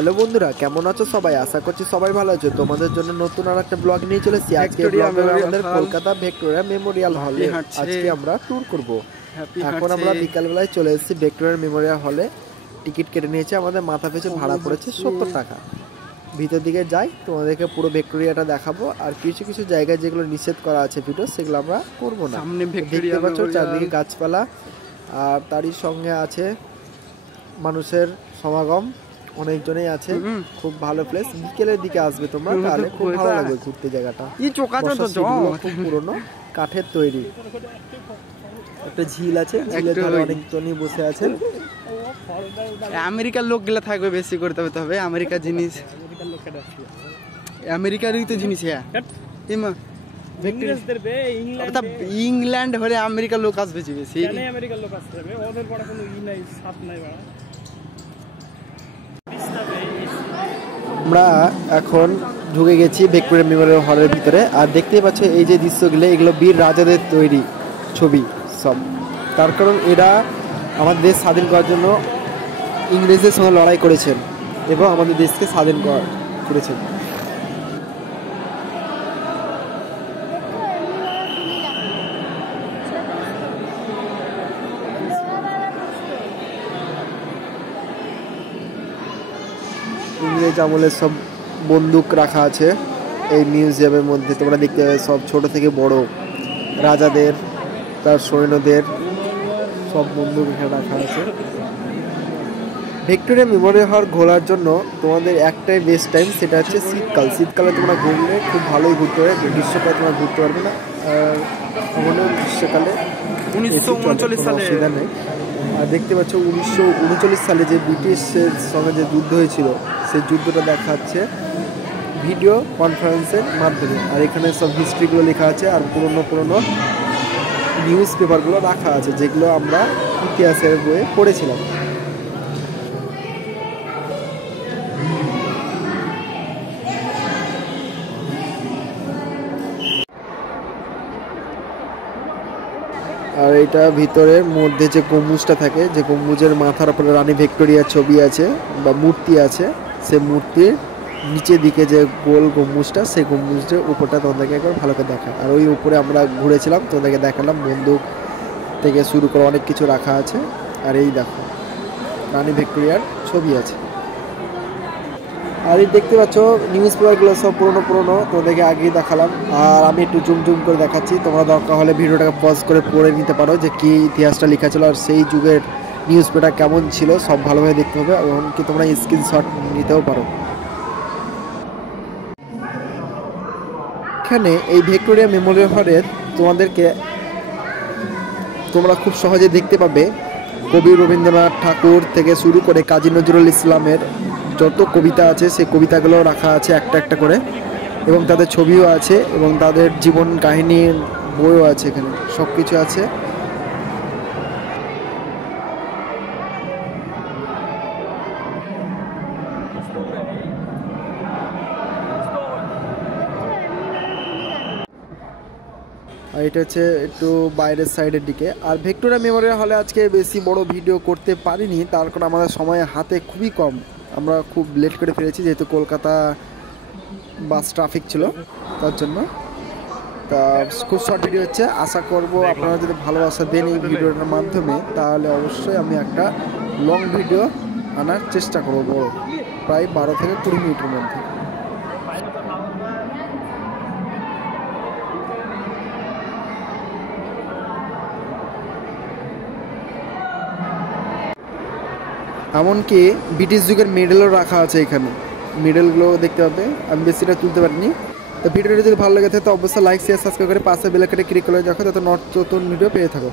Hello বন্ধুরা, কেমন আছো সবাই? আশা করছি সবাই ভালো আছো। তোমাদের জন্য নতুন আর একটা ব্লগ নিয়ে চলে এসেছি। আজকে ব্লগে আমাদের কলকাতা ভিক্টোরিয়া মেমোরিয়াল হলে আজকে আমরা ট্যুর করব। এখন আমরা বিকালবেলায় চলে এসেছি ভিক্টোরিয়া মেমোরিয়াল হলে। টিকিট কেটে নিয়েছে, আমাদের মাথা পিছু ভাড়া পড়েছে 70 টাকা। ভিতর দিকে যাই, তোমাদেরকে পুরো ভিক্টোরিয়াটা দেখাবো। আর কিছু কিছু জায়গায় যেগুলো নিষেধ করা আছে ভিডিও, সেগুলো আমরা করবো না। দেখতে পাচ্ছ চারদিকে গাছপালা, আর তারই সঙ্গে আছে মানুষের সমাগম, অনেকজনই আছে। খুব ভালো প্লেস। বিকেলের দিকে আসবে তোমরা, তাহলে খুব ভালো লাগবে ঘুরতে। জায়গাটা খুব পুরনো, কাঠের তৈরি। একটা ঝিল আছে, ঝিলের ধারে অনেকজনই বসে আছেন। আমেরিকার লোক গুলা থাকবে বেশি করতে হবে। আমেরিকার জিনিস, আমেরিকারই তো জিনিস। ইংল্যান্ড হলে আমেরিকার লোক আসবে বেশি। আমরা এখন ঢুকে গেছি ভিক্টোরিয়া মেমোরিয়াল হলের ভিতরে। আর দেখতেই পাচ্ছ এই যে দৃশ্যগুলো, এগুলো বীর রাজাদের তৈরি ছবি সব। তার কারণ এরা আমাদের দেশ স্বাধীন করার জন্য ইংরেজদের সঙ্গে লড়াই করেছেন এবং আমাদের দেশকে স্বাধীন করেছেন। ইংরেজ আমলের সব বন্দুক রাখা আছে এই মিউজিয়ামের মধ্যে। তোমরা দেখতে পাবে সব ছোট থেকে বড় রাজাদের, তার সৈন্যদের সব বন্দুক এখানে রাখা আছে। ভিক্টোরিয়া মেমোরিয়াল হল ঘোরার জন্য তোমাদের একটাই বেস্ট টাইম, সেটা হচ্ছে শীতকাল। শীতকালে তোমরা ঘুরলে খুব ভালোই ঘুরতে পারবে। গ্রীষ্মকালে তোমরা ঘুরতে পারবে না। আর গ্রীষ্মকালে 1939 সালে অসুবিধা নেই। আর দেখতে পাচ্ছ 1939 সালে যে ব্রিটিশের সঙ্গে যে যুদ্ধ হয়েছিল, সেই যুদ্ধটা দেখাচ্ছে ভিডিও কনফারেন্সের মাধ্যমে। আর এখানে সব হিস্ট্রিগুলো লেখা আছে, আর পুরনো নিউজ পেপারগুলো রাখা আছে, যেগুলো আমরা ইতিহাসের বইয়ে পড়েছিলাম। আর এটা ভিতরের মধ্যে যে গম্বুজটা থাকে, যে গম্বুজের মাথার উপরে রানী ভিক্টোরিয়ার ছবি আছে বা মূর্তি আছে, সে মূর্তির নিচের দিকে যে গোল গম্বুজটা, সেই গম্বুজের উপরটা তোমাদেরকে একবার ভালো করে দেখা। আর ওই উপরে আমরা ঘুরেছিলাম, তোমাদেরকে দেখালাম বন্দুক থেকে শুরু করে অনেক কিছু রাখা আছে। আর এই দেখো রানী ভিক্টোরিয়ার ছবি আছে। আর এই দেখতে পাচ্ছ নিউজ পেপারগুলো সব পুরনো তোমাদেরকে আগেই দেখালাম। আর আমি একটু জুম করে দেখাচ্ছি, তোমরা দরকার হলে ভিডিওটাকে পজ করে পড়ে নিতে পারো যে কী ইতিহাসটা লেখা ছিল আর সেই যুগের নিউজ পেপার কেমন ছিল, সব ভালোভাবে দেখতে হবে। এমনকি তোমরা স্ক্রিনশট নিতেও পারো। এখানে এই ভিক্টোরিয়া মেমোরিয়াল হলে তোমাদেরকে তোমরা খুব সহজে দেখতে পাবে কবি রবীন্দ্রনাথ ঠাকুর থেকে শুরু করে কাজী নজরুল ইসলামের যত কবিতা আছে, সেই কবিতাগুলো রাখা আছে একটা একটা করে, এবং তাদের ছবিও আছে, এবং তাদের জীবন কাহিনীর বইও আছে। এখানে সব কিছু আছে। আর এটা হচ্ছে একটু বাইরের সাইডের দিকে। আর ভিক্টোরিয়া মেমোরিয়াল হলে আজকে বেশি বড় ভিডিও করতে পারিনি, তার কারণ আমাদের সময় হাতে খুবই কম। আমরা খুব লেট করে ফিরেছি, যেহেতু কলকাতা বাস ট্রাফিক ছিল, তার জন্য। তা খুব শর্ট ভিডিও হচ্ছে। আশা করব আপনারা যদি ভালোবাসা দেন এই ভিডিওটার মাধ্যমে, তাহলে অবশ্যই আমি একটা লং ভিডিও আনার চেষ্টা করব, প্রায় 12 থেকে 20 মিনিটের মধ্যে। এমনকি ব্রিটিশ যুগের মেডেলও রাখা আছে এখানে। মেডেলগুলো দেখতে পাবে। আমি বেশিটা তুলতে পারিনি। তো ভিডিওটা যদি ভালো লেগে থাকে তো অবশ্যই লাইক শেয়ার সাবস্ক্রাইব করে পাশে বেল আইকনে ক্লিক করে রাখো, যাতে নতুন ভিডিও পেয়ে থাকো।